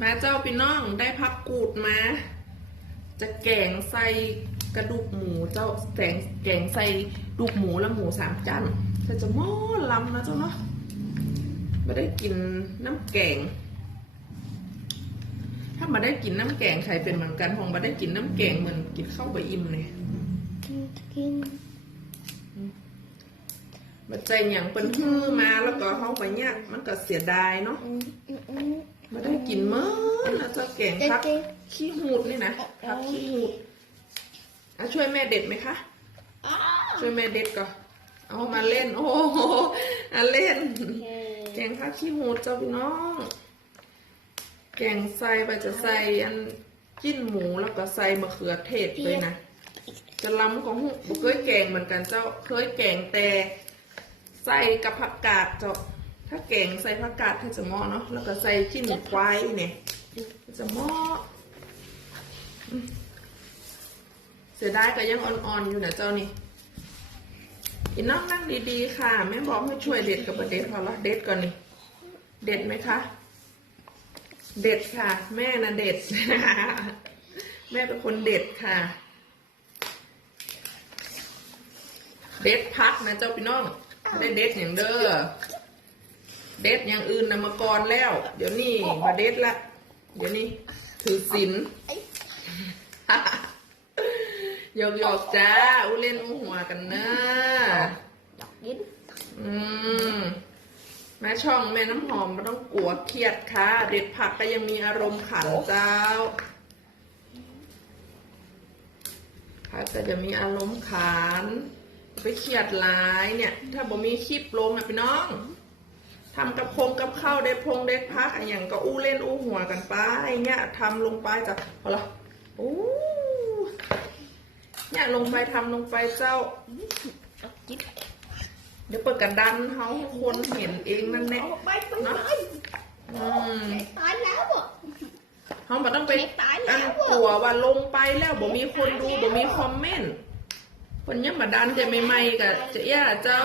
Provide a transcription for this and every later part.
มาเจ้าพี่น้องได้พักกูดมา จะแกงใส่กระดูกหมูเจ้าแกงแกงใส่ดูกหมูและหมูสามจันแต่จะหม้อลำนะเจ้าเนาะไม่ได้กินน้ำแกง ถ้ามาได้กินน้ำแกงใครเป็นเหมือนกันคงมาได้กินน้ำแกงเหมือนกินข้าวใบอิ่มเลยกินมาใจอย่างเป็นฮื้อมาแล้วก็เข้าไปเนี่ยากมันก็เสียดายเนาะ อืมอืมอืมมาได้กินเมื่อนะเจ้าแกงพักเจ๊ขี้หูดนี่นะพักขี้หูดอะช่วยแม่เด็ดไหมคะอ้าช่วยแม่เด็ดก่อน เอามาเล่น โอ้โหอะเล่น แกงผักขี้หูดเจ้าพี่น้อง แกงใส่ไปจะใส่อันจิ้นหมูแล้วก็ใส่มะเขือเทศไปนะจะล้ำของหูบ่เคยแกงเหมือนกันเจ้า เคยแกงแต่ใส่กับผักกาดเจ้า ถ้าแกงใส่ผักกาดให้จะเหมาะเนาะแล้วก็ใส่จิ้นควายเนี่ยจะเหมาะอืมเสียดายก็ยังอ่อนๆอยู่นะเจ้านี่อีน้องนั่งดีๆค่ะแม่บอกให้ช่วยเด็ดกับประเด็ดพอละเด็ดก่อนนี่เด็ดไหมคะเด็ดค่ะ แม่นะเด็ดแม่เป็นคนเด็ดค่ะ เด็ดพักนะเจ้าพี่น้องได้เด็ดอย่างเด้อ เด็ดอย่างอื่นนะมาก่อนแล้ว เดี๋ยวนี้มาเด็ดละเดี๋ยวนี้ถือศีลหยอกหยอกๆจ้าอู้เล่นอู้หัวกันเนอะกินอืมแม่ช่องแม่น้ำหอมไม่ต้องกลัวเครียดค่ะ เด็ดผักก็ยังมีอารมณ์ขันเจ้าผักก็จะมีอารมณ์ขันไปเครียดหลายเนี่ย ถ้าบ่มีคลิปลงนะพี่น้อง ทำกับพงกับข้าวได้พงได้พักอะไรอย่างก็อู้เล่นอู้หัวกันไปเนี่ยทำลงไปจ้ะเอาละโอ้เนี่ยลงไปทำลงไปเจ้ากินเดี๋ยวเปิดกระดันเขาให้คนเห็นเองนั่นแหละออกไปไปเนาะไปอืมตายแล้วอะเขาบอกต้องไปไม่ตายแล้วอันกลัวว่าลงไปแล้วบ่มีคนดูบ่มีคอมเมนต์คนยังมาดันจะไม่ไม่ๆกับจะย่าเจ้า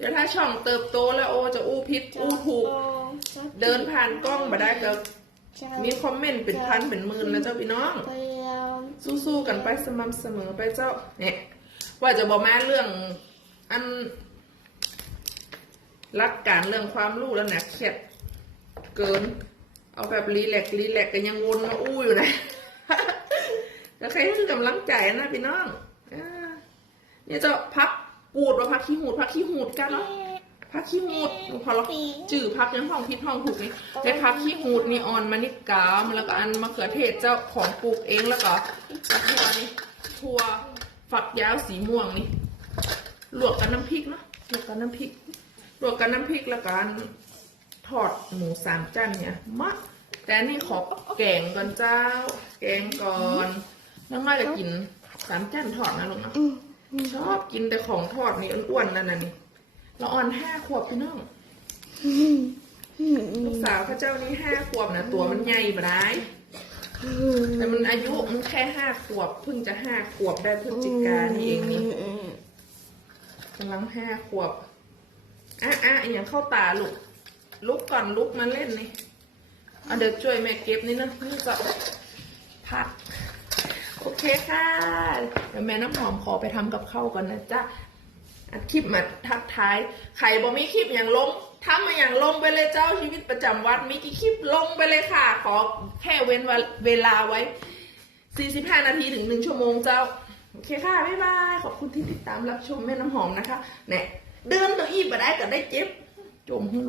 เดี๋ยวถ้าช่องเติบโตแล้วโอจะอู้พิษอู้ถูก เดินผ่านกล้องมาได้ก็มีคอมเมนต์เป็นพันเป็นหมื่นแล้วเจ้าพี่น้องไปแล้วสู้ๆกันไปสม่ำเสมอไปเจ้า เนี่ย ว่าจะบอกแม่เรื่องอันรักการเรื่องความรู้แล้วนะเครียดเกิน เอาแบบรีแลกซ์รีแลกซ์กันยังวนมาอู้อยู่นะแต่ใครให้กำลังใจนะพี่น้องอ่าเนี่ยเจะพัก ปูดว่าพักขี้หูดพักขี้หูดกันเนาะพักขี้หูดพอเราจื่อพักยังห้องพิษห้องถูกนี่ได้พักขี้หูดนี่ออนมานิกามแล้วก็อันมะเขือเทศเจ้าของปลูกเองแล้วก็ทัวนี่ทัวฝักยาวสีม่วงนี่ลวกกับน้ำพริกเนาะลวกกับน้ำพริกลวกกับน้ำพริกแล้วก็อันทอดหมูสามจันเนี่ยมะแต่อันนี่ขอแกงก่อนเจ้า แกงก่อนน้องน้อยก็กินสามจันทอดนะลูกเนาะอืม ชอบกินแต่ของทอดนี่อ้วนๆนั่นน่ะนี่เราอ่อนห้าขวบพี่น้องอืมอืมลูกสาวพระเจ้านี่ห้าขวบนะตัวมันใหญ่บ่ได้อืมแต่มันอายุมันแค่ห้าขวบเพิ่งจะห้าขวบได้พฤศจิกานี่เองนี่อืมกำลังห้าขวบอะอะอย่างเข้าตาลูกลุกก่อนลุกมาเล่นนี่เอาเดี๋ยวช่วยแม่เก็บนี่นะนี่จะพักโอ เคค่ะเดี๋ยวแม่น้ำหอมขอไปทำกับข้าวก่อนนะจ๊ะอัดคลิปมาทักท้ายใครบอมีคลิปอย่างลงทำมาอย่างลงไปเลยเจ้าชีวิตประจำวันมีกี่คลิปลงไปเลยค่ะ ขอแค่เว้นเวลาไว้ 45 นาทีถึง 1 ชั่วโมงเจ้า โอเคค่ะ บ๊ายบาย ขอบคุณที่ติดตามรับชมแม่น้ำหอมนะคะเนี่ยเดินตัวอีบมาได้ก็ได้เจ็บจม